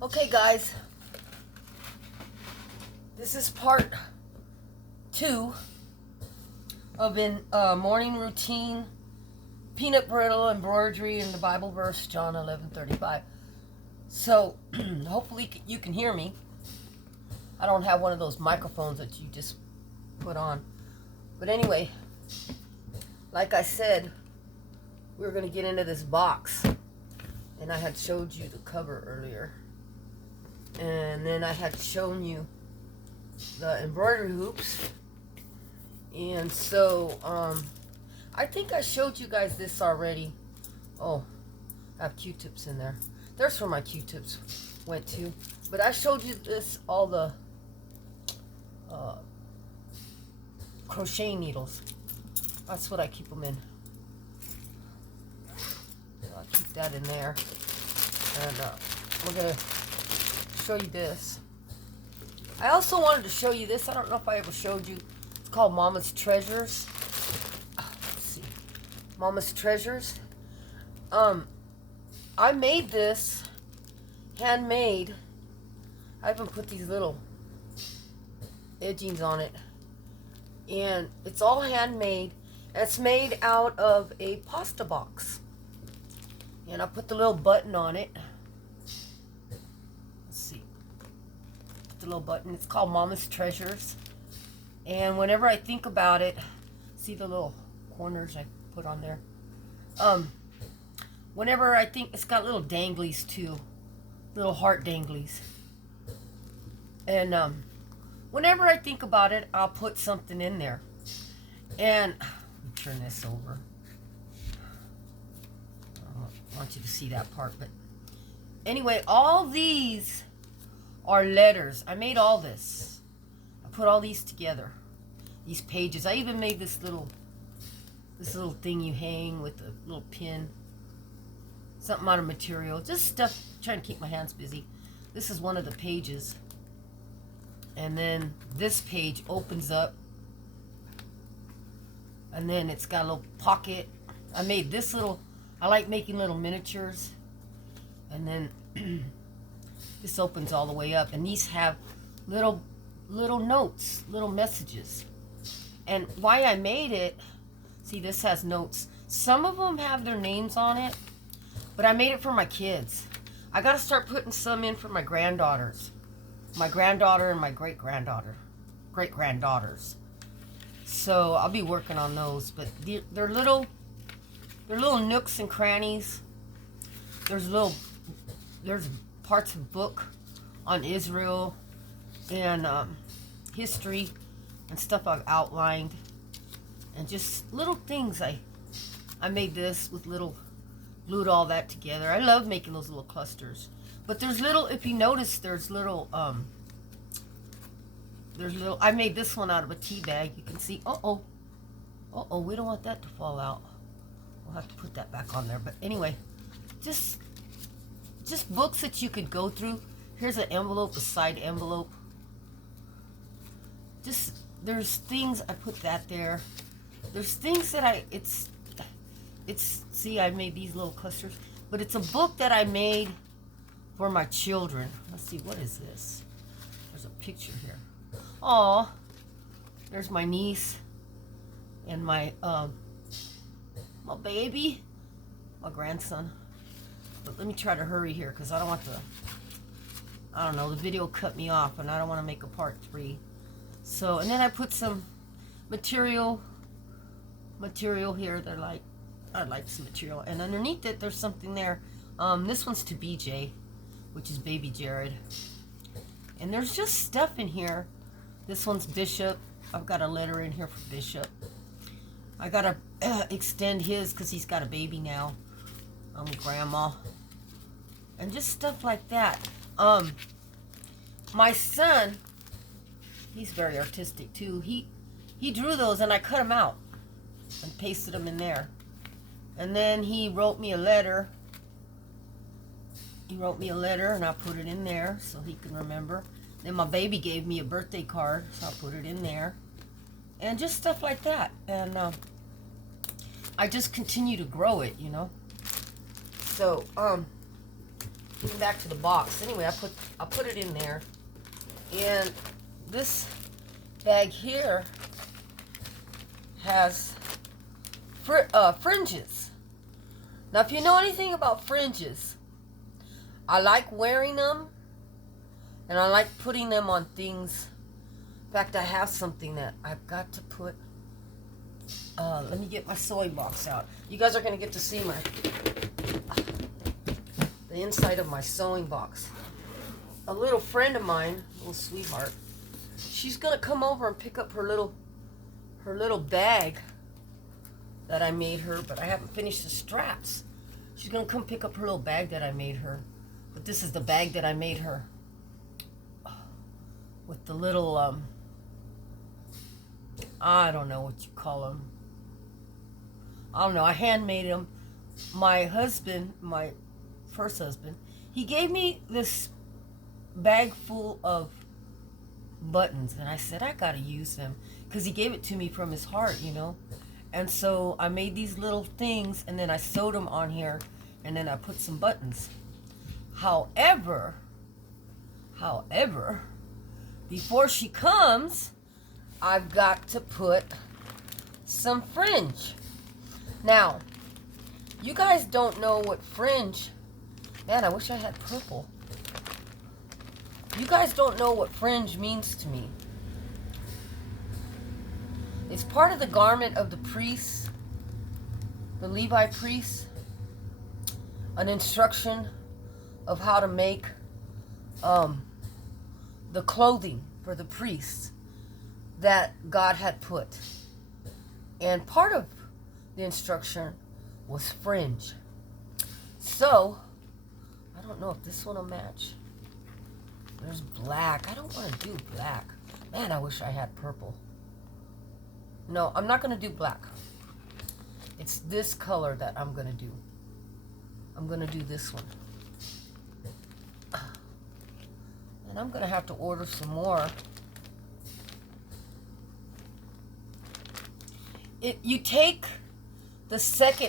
Okay, guys, this is part 2 of morning routine, peanut brittle embroidery in the Bible verse, John 11:35. So, hopefully you can hear me. I don't have one of those microphones that you just put on. But anyway, like I said, we were going to get into this box. And I had showed you the cover earlier. And then I had shown you the embroidery hoops. And so, I think I showed you guys this already. Oh, I have Q-tips in there. There's where my Q-tips went to. But I showed you this, all the crochet needles. That's what I keep them in. I'll keep that in there. And we're going to show you this. I also wanted to show you this. I don't know if I ever showed you. It's called Mama's Treasures. Let's see. Mama's Treasures. I made this handmade. I even put these little edgings on it. And it's all handmade. And it's made out of a pasta box. And I put the little button on it. Let's see. Put the little button. It's called Mama's Treasures. And whenever I think about it, see the little corners I put on there? Whenever I think, it's got little danglies too. Little heart danglies. And whenever I think about it, I'll put something in there. And let me turn this over. I want you to see that part, but anyway, all these are letters. I made all this. I put all these together. These pages. I even made this little thing you hang with a little pin. Something out of material. Just stuff, trying to keep my hands busy. This is one of the pages. And then this page opens up. And then it's got a little pocket. I made this little, I like making little miniatures. And then this opens all the way up. And these have little notes, little messages. And why I made it, see, this has notes. Some of them have their names on it. But I made it for my kids. I got to start putting some in for my granddaughters. My granddaughter and my great-granddaughters. So I'll be working on those. But they're little nooks and crannies. There's parts of book on Israel and history and stuff I've outlined. And just little things. I made this with glued all that together. I love making those little clusters. But there's little, if you notice, there's little, I made this one out of a tea bag. You can see, we don't want that to fall out. We'll have to put that back on there. But anyway, just books that you could go through. Here's an envelope, a side envelope. There's things, I put that there. There's things that see, I made these little clusters. But it's a book that I made for my children. Let's see, what is this? There's a picture here. Aw, there's my niece and my baby, my grandson. But let me try to hurry here because I don't want the video cut me off and I don't want to make a part 3. So, and then I put some material here. They're like, I like some material. And underneath it, there's something there. This one's to BJ, which is baby Jared. And there's just stuff in here. This one's Bishop. I've got a letter in here for Bishop. I gotta extend his because he's got a baby now. I'm grandma. And just stuff like that. My son, he's very artistic too. He drew those and I cut them out and pasted them in there. And then he wrote me a letter. And I put it in there so he can remember. Then my baby gave me a birthday card, so I put it in there. And just stuff like that. And I just continue to grow it, you know. So, Getting back to the box. Anyway, I put it in there. And this bag here has fringes. Now, if you know anything about fringes, I like wearing them, and I like putting them on things. In fact, I have something that I've got to put. Let me get my sewing box out. You guys are going to get to see the inside of my sewing box. A little friend of mine, a little sweetheart, she's going to come over and pick up her little bag that I made her, but I haven't finished the straps. She's going to come pick up her little bag that I made her. But this is the bag that I made her. With the little, I don't know what you call them. I don't know. I handmade them. My husband, my first husband, he gave me this bag full of buttons. And I said, I got to use them. Because he gave it to me from his heart, you know. And so I made these little things, and then I sewed them on here, and then I put some buttons. However, before she comes, I've got to put some fringe. Now, you guys don't know what fringe... Man, I wish I had purple. You guys don't know what fringe means to me. It's part of the garment of the priests, the Levi priests, an instruction of how to make the clothing for the priests that God had put. And part of the instruction was fringe. So, I don't know if this one will match. There's black. I don't want to do black. Man, I wish I had purple. No, I'm not going to do black. It's this color that I'm going to do. I'm going to do this one. And I'm going to have to order some more. You take the second